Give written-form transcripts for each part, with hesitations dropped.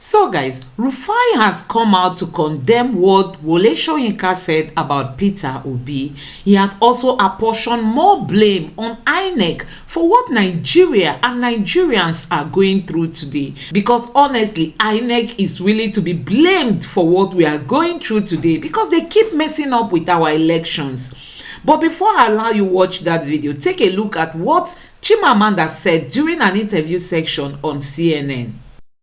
So guys, Rufai has come out to condemn what Wole Soyinka said about Peter Obi. He has also apportioned more blame on Inec for what Nigeria and Nigerians are going through today. Because honestly, Inec is really to be blamed for what we are going through today because they keep messing up with our elections. But before I allow you watch that video, take a look at what Chimamanda said during an interview section on CNN.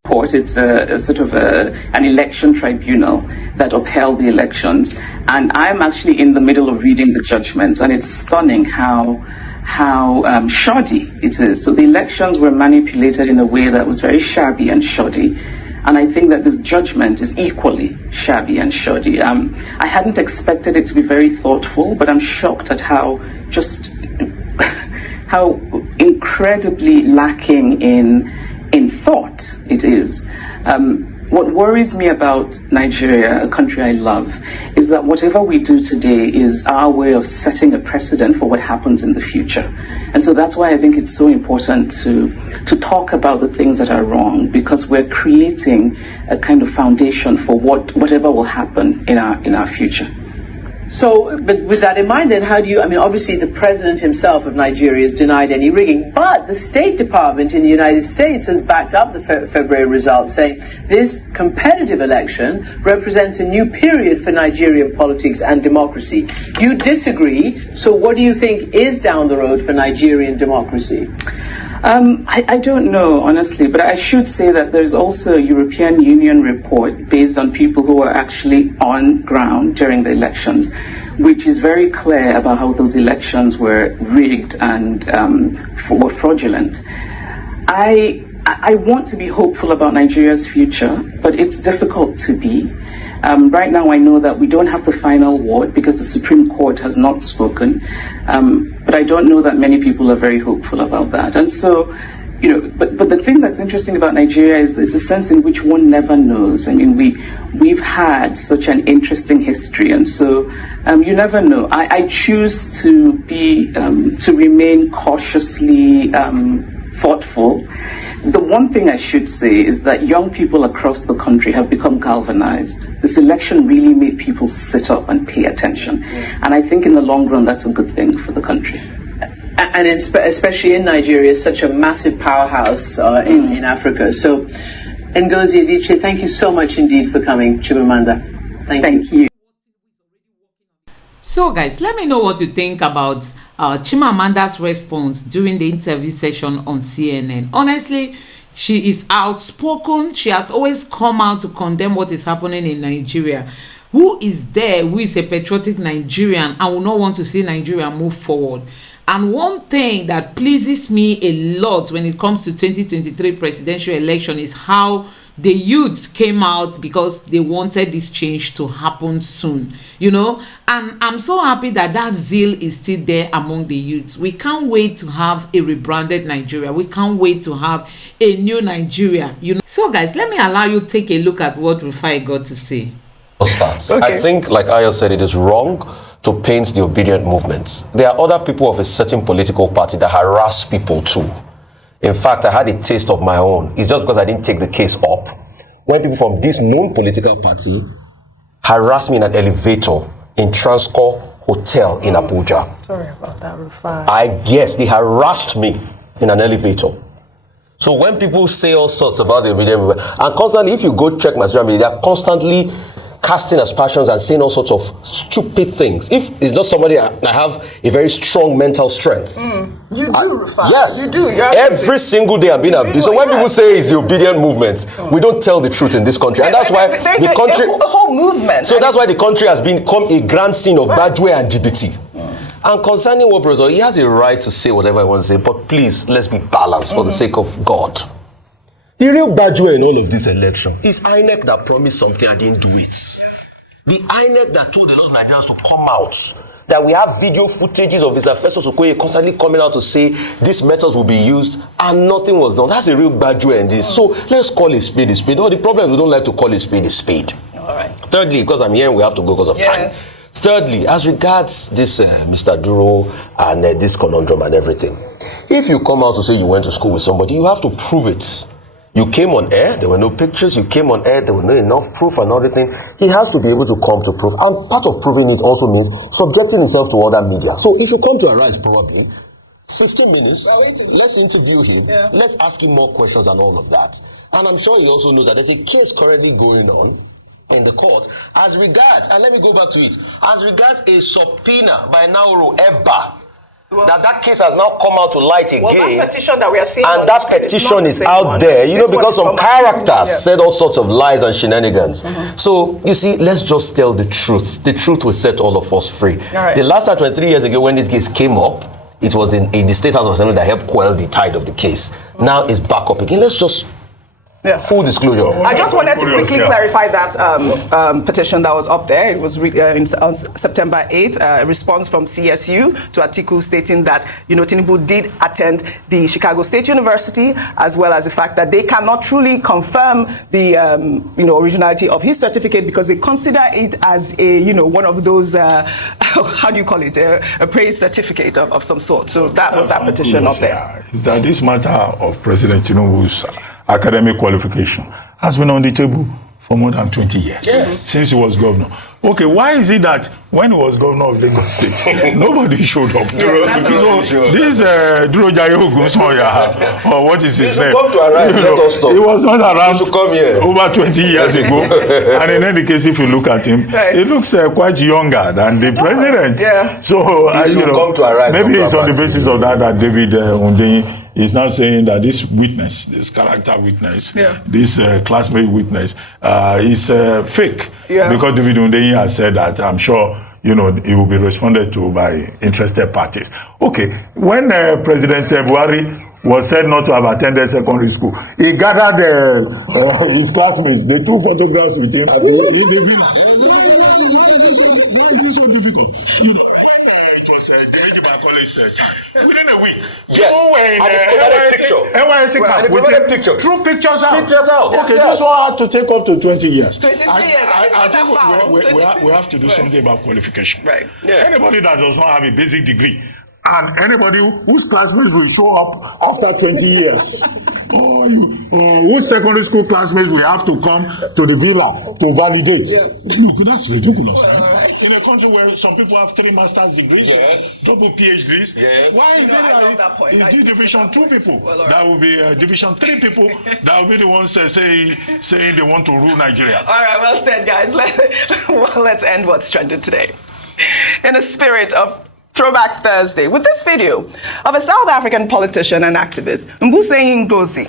It's a sort of an election tribunal that upheld the elections, and I'm actually in the middle of reading the judgments, and it's stunning how shoddy it is. So the elections were manipulated in a way that was very shabby and shoddy, and I think that this judgment is equally shabby and shoddy. I hadn't expected it to be very thoughtful, but I'm shocked at how incredibly lacking in thought it is. What worries me about Nigeria, a country I love, is that whatever we do today is our way of setting a precedent for what happens in the future. And so that's why I think it's so important to talk about the things that are wrong, because we're creating a kind of foundation for whatever will happen in our future. So, but with that in mind, then how do you, obviously the president himself of Nigeria has denied any rigging, but the State Department in the United States has backed up the February results, saying this competitive election represents a new period for Nigerian politics and democracy. You disagree, so what do you think is down the road for Nigerian democracy? I don't know, honestly, but I should say that there's also a European Union report based on people who are actually on ground during the elections, which is very clear about how those elections were rigged and were fraudulent. I want to be hopeful about Nigeria's future, but it's difficult to be. Right now, I know that we don't have the final word because the Supreme Court has not spoken, but I don't know that many people are very hopeful about that. And so, but the thing that's interesting about Nigeria is there's a sense in which one never knows. We've had such an interesting history, and so you never know. I choose to remain cautiously thoughtful. The one thing I should say is that young people across the country have become galvanized. This election really made people sit up and pay attention. And I think in the long run, that's a good thing for the country. And especially in Nigeria, such a massive powerhouse in Africa. So, Ngozi Adichie, thank you so much indeed for coming, Chimamanda. Thank you. So guys, let me know what you think about Chimamanda's response during the interview session on CNN. Honestly, she is outspoken. She has always come out to condemn what is happening in Nigeria. Who is there who is a patriotic Nigerian and will not want to see Nigeria move forward? And one thing that pleases me a lot when it comes to 2023 presidential election is how the youths came out because they wanted this change to happen soon, and I'm so happy that zeal is still there among the youths. We can't wait to have a rebranded Nigeria. We can't wait to have a new Nigeria, So guys, let me allow you to take a look at what Rufai got to say. Okay. I think, like Ayo said, it is wrong to paint the obedient movements. There are other people of a certain political party that harass people too. In fact, I had a taste of my own. It's just because I didn't take the case up. When people from this known political party harassed me in an elevator in Transcorp Hotel in Abuja. Sorry about that, Rufai. Yes, they harassed me in an elevator. So when people say all sorts about the obedient movement, and constantly, if you go check my social media, they are constantly casting aspersions and saying all sorts of stupid things. If it's not somebody I have a very strong mental strength. You do, Rufai. Yes. You do. Every single day I'm being abused. So when people say it's the obedient movement, we don't tell the truth in this country. And that's why the country... a whole movement. So that's why the country has become a grand scene of Badwe and GBT. And concerning what Professor, he has a right to say whatever he wants to say, but please, let's be balanced for the sake of God. The real Badwe in all of this election is Inec that promised something and didn't do it. The Inec that told the Nigerians to come out, that we have video footages of Mr. Festus Okoye constantly coming out to say these methods will be used, and nothing was done. That's a real Badwe in this. So let's call a spade a spade. No, the problem is we don't like to call a spade a spade. All right. Thirdly, because I'm here, we have to go because of time. Thirdly, as regards this Mr. Duro and this conundrum and everything, if you come out to say you went to school with somebody, you have to prove it. You came on air, there were no pictures. You came on air, there were not enough proof and everything. He has to be able to come to proof. And part of proving it also means subjecting himself to other media. So if you come to Arise probably, 15 minutes, let's interview him, let's ask him more questions and all of that. And I'm sure he also knows that there's a case currently going on in the court as regards, and let me go back to it, as regards a subpoena by Nauru Eba. That case has now come out to light again. That petition that we are seeing, and that petition is out there, because some characters said all sorts of lies and shenanigans. So, you see, let's just tell the truth. The truth will set all of us free. The last time, 23 years ago, when this case came up, it was in the State House of Assembly that helped quell the tide of the case. Now it's back up again. Let's just full disclosure. I just wanted to quickly clarify that petition that was up there. It was on September 8th, a response from CSU to article stating that, Tinubu did attend the Chicago State University, as well as the fact that they cannot truly confirm the, originality of his certificate because they consider it as a, one of those, how do you call it, a praise certificate of some sort. So that was that petition up there. Is that this matter of President Tinubu's academic qualification has been on the table for more than 20 years since he was governor. Okay, why is it that when he was governor of Lagos State, nobody showed up? So this Duro Jayogun Soya, or what is his name? Come to Arise, let us talk. He was not around to come here over 20 years ago. And in any case, if you look at him, he looks quite younger than the president. So, come to Arise, maybe it's on the basis of that David Hundeyin is now saying that this witness, this character witness, this classmate witness, is fake. Because David Hundeyin has said that, I'm sure, it will be responded to by interested parties. Okay, when President Buhari was said not to have attended secondary school, he gathered his classmates. They took photographs with him at the villa. Why is this so difficult? It was the Ejima College time. Within a week. Yes. NYSC with picture. True pictures out. Pictures out. Okay, this one had to take up to 20 years. 23 years. I think we have to do something about qualification. Right. Anybody that does not have a basic degree and anybody whose classmates will show up after 20 years, whose secondary school classmates will have to come to the villa to validate. Look, that's ridiculous. In a country where some people have 3 master's degrees, double PhDs, why is it that it's the division 2 people that will be division 3 people that will be the ones saying they want to rule Nigeria? All right, well said, guys. Let's end what's trending today. In the spirit of Throwback Thursday, with this video of a South African politician and activist, Mbusenyi Ngozi,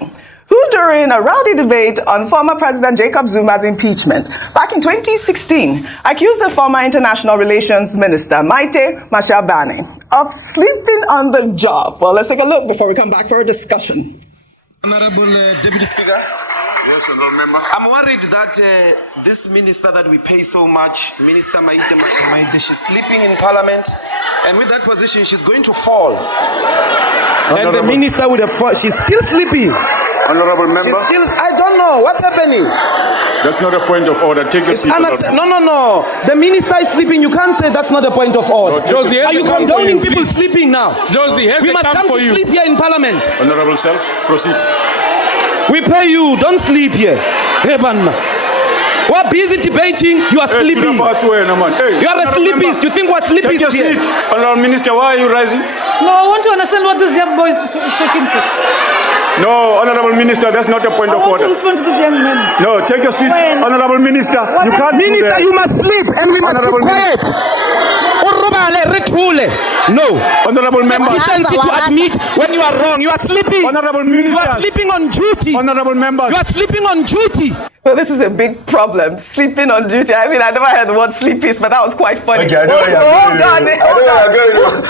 who during a rowdy debate on former President Jacob Zuma's impeachment back in 2016 accused the former International Relations Minister Maite Mashabane of sleeping on the job. Well, let's take a look before we come back for a discussion. Honorable Deputy Speaker. Yes, honorable member. I'm worried that this minister that we pay so much, Minister Maite Mashabane, she's sleeping in Parliament, and with that position, she's going to fall. And the minister with she's still sleeping. Honorable member. She's still, I don't know what's happening. That's not a point of order. Take your seat. No. The minister is sleeping. You can't say that's not a point of order. No, Josie, are you condoning people sleeping now? Josie, we must come to sleep here in Parliament. Honorable self, proceed. We pay you. Don't sleep here. Hey, man. We're busy debating. You are sleeping. You are a sleepist. You think we're sleepists Take your here? seat. Honorable Minister, why are you rising? No, I want to understand what this young boy is talking to. No, Honorable Minister, that's not a point of order. I want to respond to this young man. No, take your seat. Honorable Minister, you can't Minister, you must sleep and we must keep quiet. No. Honorable member. Decency to admit when you are wrong. You are sleeping. Honorable Minister. You are sleeping on duty. Honorable members. You are sleeping on duty. Well, this is a big problem. Sleeping on duty. I mean, I never heard the word sleepies, but that was quite funny. Okay, hold on.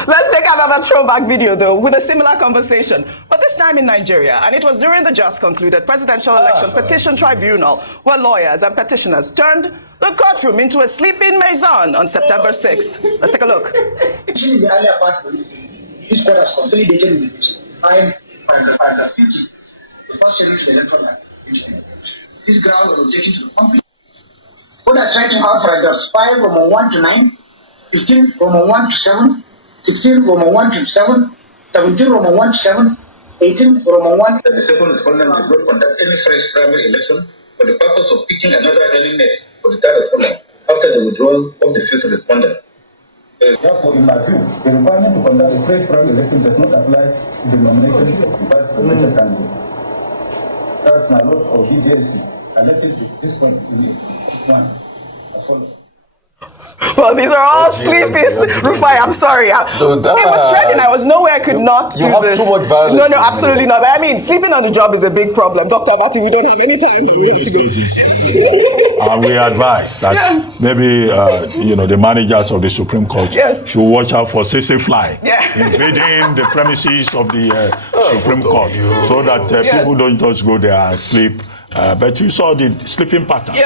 Let's take another throwback video, though, with a similar conversation, but this time in Nigeria. And it was during the just concluded presidential election petition tribunal, where lawyers and petitioners turned the courtroom into a sleeping maison on September 6th. Let's take a look. In the earlier part, this court has consolidated with 550. The first schedule to the electoral commission. This ground was objecting to the company. What I tried to have for us 5 Roman 1 to 9, 15 Roman 1 to 7, 16 Roman 1 to 7, 17 Roman 1 to 7, 18 Roman 1. The second respondent did not conduct any fresh primary election for the purpose of pitching another running mate for the third respondent after the withdrawal of the fifth respondent. Therefore, in my view, the requirement to conduct a fresh primary election does not apply to the nomination of the vice presidential candidate. That's my lot of DJC. And let it be this point one. Well, these are all sleepies. Rufai, I'm sorry. It was trending. I was nowhere I could not do this. You have too much violence. No, absolutely not. But I mean, sleeping on the job is a big problem. Dr. Abati, we don't have any time. We advise that maybe, the managers of the Supreme Court should watch out for Sese Fly invading the premises of the Supreme Court so that people don't just go there and sleep. But you saw the sleeping patterns,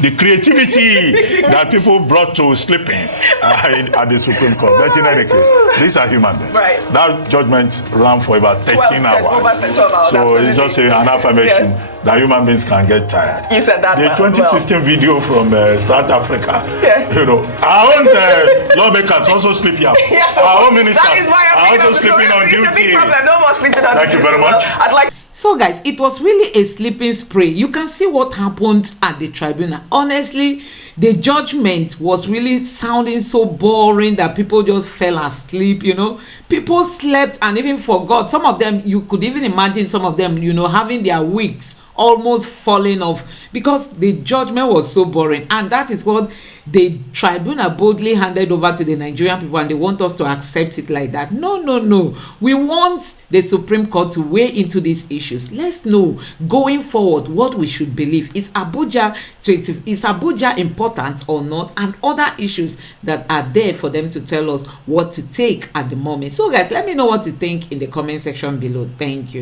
the creativity that people brought to sleeping at the Supreme Court. But in any case, these are human beings. Right. That judgment ran for about 13 hours. So it's just an affirmation that human beings can get tired. You said that. The 2016 video from South Africa, our own lawmakers also sleep here. Our own ministers are also sleeping on duty. No more sleeping on duty. Thank you very much. So guys, it was really a sleeping spray. You can see what happened at the tribunal. Honestly, the judgment was really sounding so boring that people just fell asleep, People slept and even forgot. Some of them, you could even imagine some of them, having their wigs almost falling off because the judgment was so boring. And that is what the tribunal boldly handed over to the Nigerian people, and they want us to accept it like that. No. We want the Supreme Court to weigh into these issues. Let's know going forward what we should believe. Is Abuja important or not, and other issues that are there for them to tell us what to take at the moment. So guys, let me know what you think in the comment section below. Thank you.